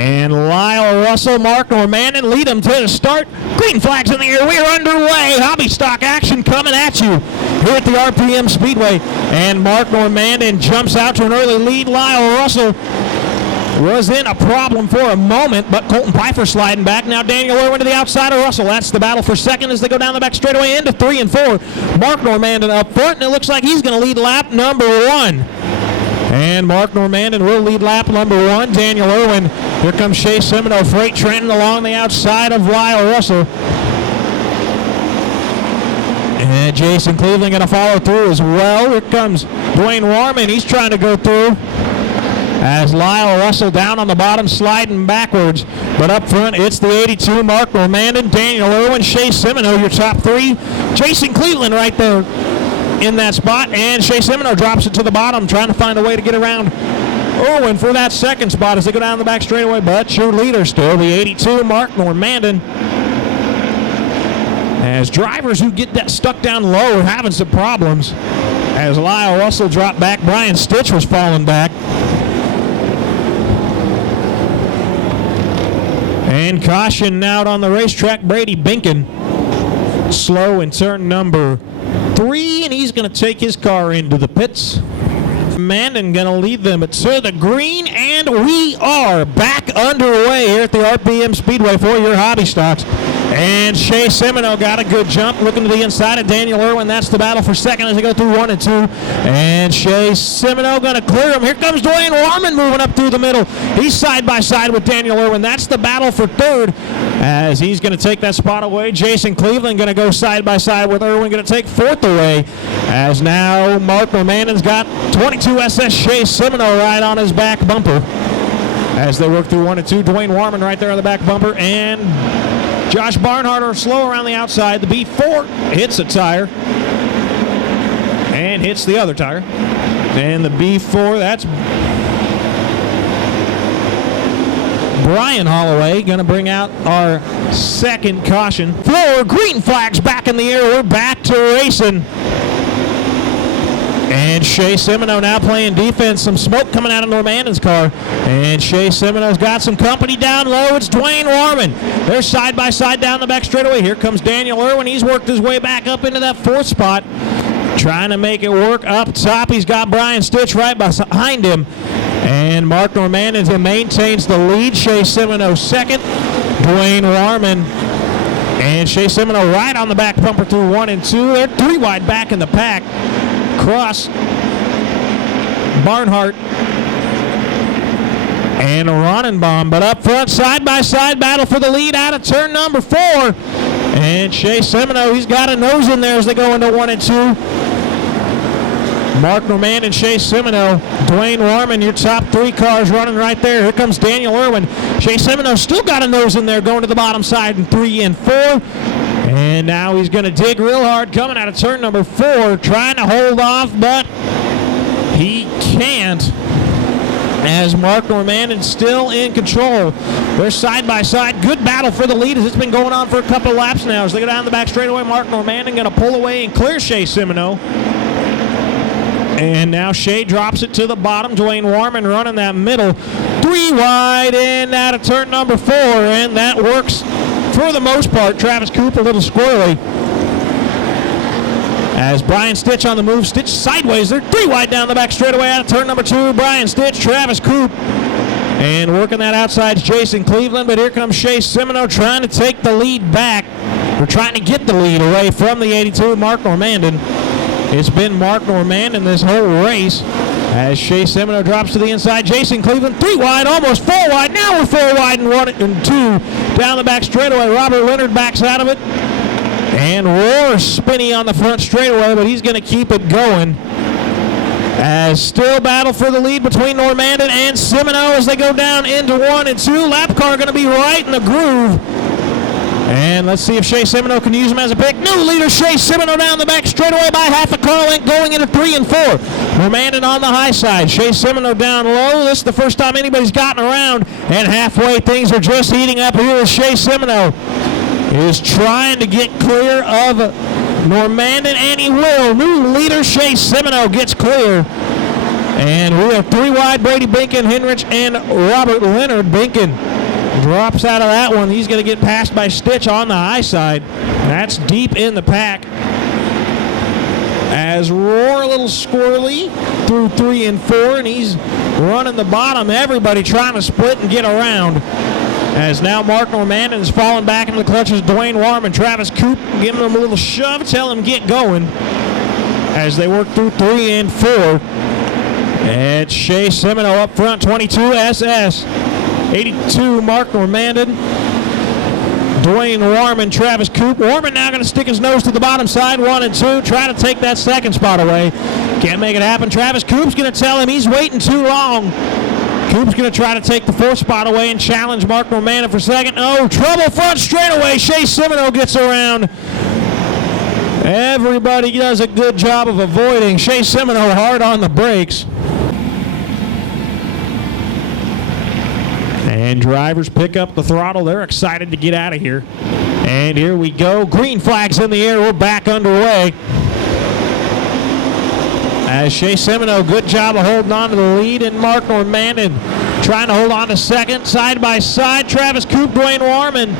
And Lyle Russell, Mark Normandin lead them to the start. Green flags in the air. We're underway. Hobby stock action coming at you here at the RPM Speedway. And Mark Normandin jumps out to an early lead. Lyle Russell was in a problem for a moment, but Colton Pfeiffer sliding back. Now Daniel Irwin to the outside of Russell. That's the battle for second as they go down the back straightaway into 3 and 4. Mark Normandin up front, and it looks like he's going to lead lap number 1. And Mark Normandin will lead lap number 1. Daniel Irwin. Here comes Shea Semino, freight trending along the outside of Lyle Russell. And Jason Cleveland going to follow through as well. Here comes Dwayne Warman. He's trying to go through as Lyle Russell down on the bottom, sliding backwards. But up front, it's the 82, Mark Normandin, Daniel Irwin, Shea Semino, your top 3. Jason Cleveland right there in that spot, and Shea Semino drops it to the bottom, trying to find a way to get around Irwin for that second spot as they go down the back straightaway. But your leader still, the 82, Mark Normandin. As drivers who get that stuck down low are having some problems. As Lyle Russell dropped back, Brian Stitch was falling back. And caution out on the racetrack, Brady Binkin. Slow in turn number 3, and he's going to take his car into the pits. Mandon going to lead them to the green, and we are back underway here at the RPM Speedway for your hobby stocks. And Shea Semino got a good jump, looking to the inside of Daniel Irwin. That's the battle for second as they go through 1 and 2. And Shea Semino going to clear him. Here comes Dwayne Warman moving up through the middle. He's side by side with Daniel Irwin. That's the battle for third as he's going to take that spot away. Jason Cleveland going to go side by side with Irwin, going to take fourth away. As now Mark Normandin's got 22 SS Shea Semino right on his back bumper. As they work through 1 and 2, Dwayne Warman right there on the back bumper, and Josh Barnhart are slow around the outside. The B4 hits a tire and hits the other tire. And the B4, that's Brian Holloway, going to bring out our second caution. 4 green flags back in the air. We're back to racing. And Shea Semino now playing defense. Some smoke coming out of Normandin's car. And Shea Semino's got some company down low. It's Dwayne Warman. They're side by side down the back straightaway. Here comes Daniel Irwin. He's worked his way back up into that 4th spot, trying to make it work up top. He's got Brian Stitch right behind him. And Mark Normandin maintains the lead. Shea Semino second. Dwayne Warman and Shea Semino right on the back bumper through 1 and 2. They're 3 wide back in the pack. Cross, Barnhart, and Ronenbaum. But up front, side-by-side battle for the lead out of turn number 4. And Shea Semino, he's got a nose in there as they go into 1 and 2. Mark Normandin and Shea Semino. Dwayne Warman, your top 3 cars running right there. Here comes Daniel Irwin. Shea Semino still got a nose in there going to the bottom side in 3 and 4. And now he's going to dig real hard coming out of turn number 4, trying to hold off, but he can't. As Mark Normandin still in control. They're side by side. Good battle for the lead as it's been going on for a couple of laps now. As they go down the back straightaway, Mark Normandin going to pull away and clear Shea Semino. And now Shea drops it to the bottom. Dwayne Warman running that middle. 3 wide in out of turn number 4, and that works for the most part. Travis Coop a little squirrely. As Brian Stitch on the move, Stitch sideways. They're 3 wide down the back straightaway out of turn number 2. Brian Stitch, Travis Coop. And working that outside is Jason Cleveland, but here comes Shea Semino trying to take the lead back. We're trying to get the lead away from the 82, Mark Normandin. It's been Mark Normandin this whole race. As Shea Semino drops to the inside, Jason Cleveland 3 wide, almost 4 wide. Now we're 4 wide and 1 and 2 down the back straightaway. Robert Leonard backs out of it. And Roar Spinney on the front straightaway, but he's going to keep it going. As still battle for the lead between Normandin and Semino as they go down into 1 and 2. Lap car going to be right in the groove. And let's see if Shea Semino can use him as a pick. New leader, Shea Semino down the back straightaway by half a car length going into 3 and 4. Normandin on the high side. Shea Semino down low. This is the first time anybody's gotten around. And halfway things are just heating up here as Shea Semino is trying to get clear of Normandin, and he will. New leader Shea Semino gets clear And we have 3 wide, Brady Binkin, Hendricks, and Robert Leonard. Binkin drops out of that one. He's going to get passed by Stitch on the high side. That's deep in the pack. As Roar, a little squirrely through 3 and 4, and he's running the bottom. Everybody trying to split and get around. As now Mark Normandin is falling back into the clutches. Dwayne Warm and Travis Coop giving him a little shove, tell him get going. As they work through 3 and 4. It's Shea Semino up front, 22 SS. 82 Mark Normandin. Dwayne Warman, Travis Coop. Warman now going to stick his nose to the bottom side, 1 and 2, try to take that second spot away. Can't make it happen. Travis Coop's going to tell him he's waiting too long. Coop's going to try to take the 4th spot away and challenge Mark Normandin for second. Oh, trouble front straightaway. Shea Semino gets around. Everybody does a good job of avoiding. Shea Semino hard on the brakes. And drivers pick up the throttle. They're excited to get out of here. And here we go. Green flags in the air. We're back underway. As Shea Semino, good job of holding on to the lead. And Mark Normandin trying to hold on to second. Side by side. Travis Coop, Dwayne Warman.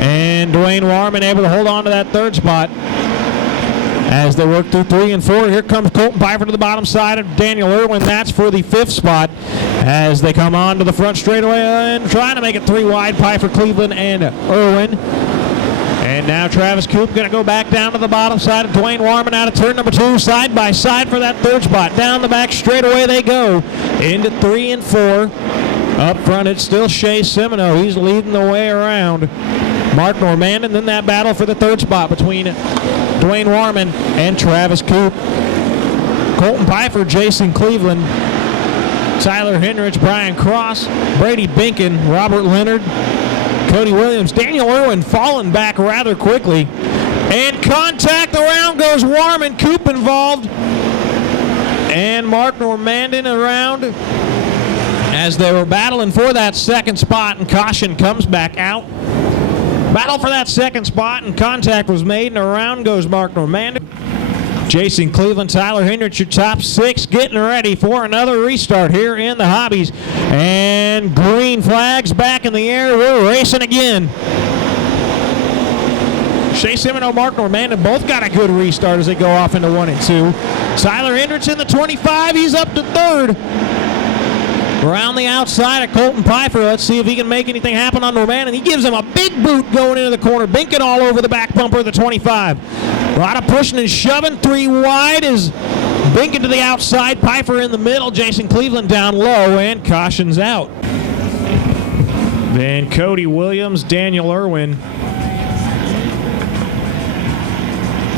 And Dwayne Warman able to hold on to that 3rd spot. As they work through 3 and 4, here comes Colton Pfeiffer to the bottom side of Daniel Irwin. That's for the 5th spot. As they come on to the front straightaway and trying to make it 3 wide, Pfeiffer, Cleveland, and Irwin. And now Travis Coop going to go back down to the bottom side of Dwayne Warman out of turn number 2, side by side for that 3rd spot. Down the back straightaway they go into 3 and 4. Up front, it's still Shea Semino. He's leading the way around. Mark Normandin, then that battle for the 3rd spot between Dwayne Warman and Travis Coop. Colton Pfeiffer, Jason Cleveland, Tyler Hendricks, Brian Cross, Brady Binkin, Robert Leonard, Cody Williams, Daniel Irwin falling back rather quickly. And contact around goes Warman, Coop involved. And Mark Normandin around as they were battling for that 2nd spot, and caution comes back out. Battle for that 2nd spot, and contact was made, and around goes Mark Normandin. Jason Cleveland, Tyler Hendricks, your top 6, getting ready for another restart here in the Hobbies. And green flags back in the air. We're racing again. Shea Semino, Mark Normandin both got a good restart as they go off into 1 and 2. Tyler Hendricks in the 25. He's up to 3rd. Around the outside of Colton Pfeiffer. Let's see if he can make anything happen on Normandin. He gives him a big boot going into the corner. Binkin all over the back bumper of the 25. A lot of pushing and shoving. 3 wide is Binkin to the outside. Pfeiffer in the middle. Jason Cleveland down low, and caution's out. Then Cody Williams, Daniel Irwin,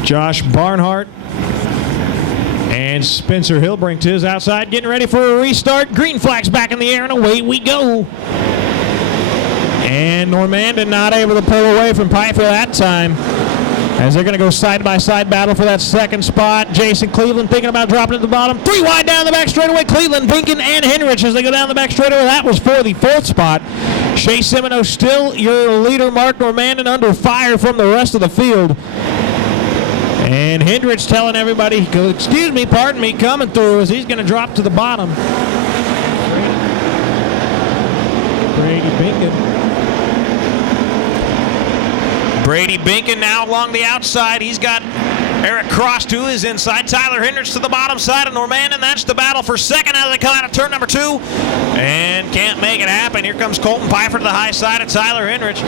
Josh Barnhart, and Spencer Hilbrink to his outside, getting ready for a restart. Green flags back in the air, and away we go. And Normandin not able to pull away from Pfeiffer that time, as they're going to go side-by-side battle for that 2nd spot. Jason Cleveland thinking about dropping at the bottom. 3 wide down the back straightaway. Cleveland, Binkin, and Hendricks as they go down the back straightaway. That was for the 4th spot. Shea Semino still your leader. Mark Normandin under fire from the rest of the field. And Hendricks telling everybody, excuse me, pardon me, coming through as he's going to drop to the bottom. Brady Binkin. Brady Binkin now along the outside. He's got Eric Cross to his inside. Tyler Hendricks to the bottom side of Normandin. That's the battle for second as they come out of turn number 2. And can't make it happen. Here comes Colton Pfeiffer to the high side of Tyler Hendricks.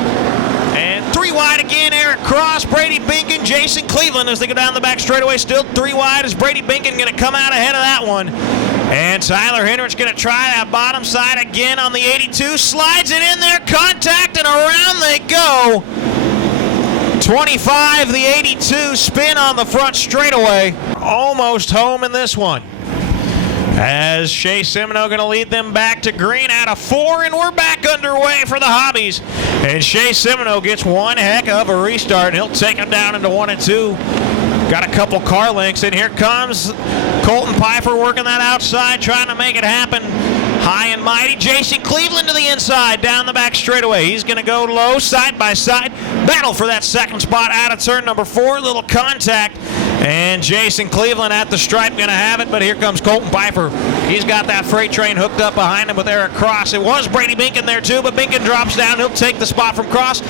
And 3 wide again, Eric Cross, Brady Binkin, Jason Cleveland as they go down the back straightaway. Still 3 wide. Is Brady Binkin going to come out ahead of that one? And Tyler Hendricks going to try that bottom side again on the 82. Slides it in there, contact, and around they go. 25, the 82, spin on the front straightaway. Almost home in this one. As Shea Semino going to lead them back to green out of 4, and we're back underway for the Hobbies. And Shea Semino gets one heck of a restart, and he'll take them down into 1 and 2. Got a couple car links, and here comes Colton Pfeiffer working that outside, trying to make it happen. High and mighty, Jason Cleveland to the inside, down the back straightaway. He's going to go low, side by side. Battle for that 2nd spot out of turn number 4. Little contact And Jason Cleveland at the stripe going to have it, but here comes Colton Pfeiffer. He's got that freight train hooked up behind him with Eric Cross. It was Brady Binkin there too, but Binkin drops down. He'll take the spot from Cross.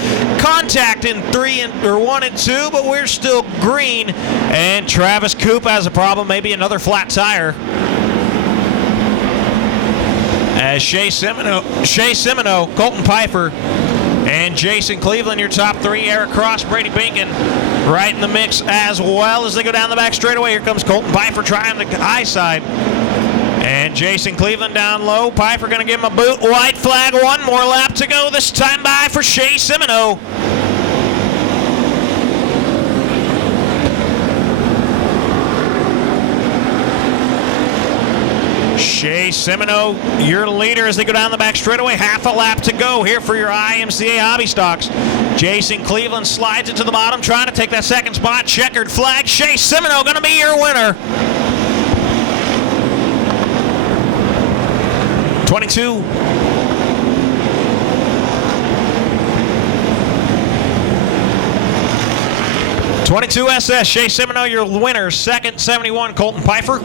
Contact in 1 and 2, but we're still green. And Travis Coop has a problem, maybe another flat tire. As Shea Semino, Colton Pfeiffer, and Jason Cleveland, your top three. Eric Cross, Brady Binkin, right in the mix as well as they go down the back straightaway. Here comes Colton Pfeiffer trying the high side. And Jason Cleveland down low. Pfeiffer going to give him a boot. White flag, one more lap to go. This time by for Shea Semino. Shea Semino, your leader as they go down the back straightaway. Half a lap to go here for your IMCA Hobby Stocks. Jason Cleveland slides it to the bottom, trying to take that second spot. Checkered flag. Shea Semino going to be your winner. 22. SS, Shea Semino, your winner. Second, 71, Colton Pfeiffer.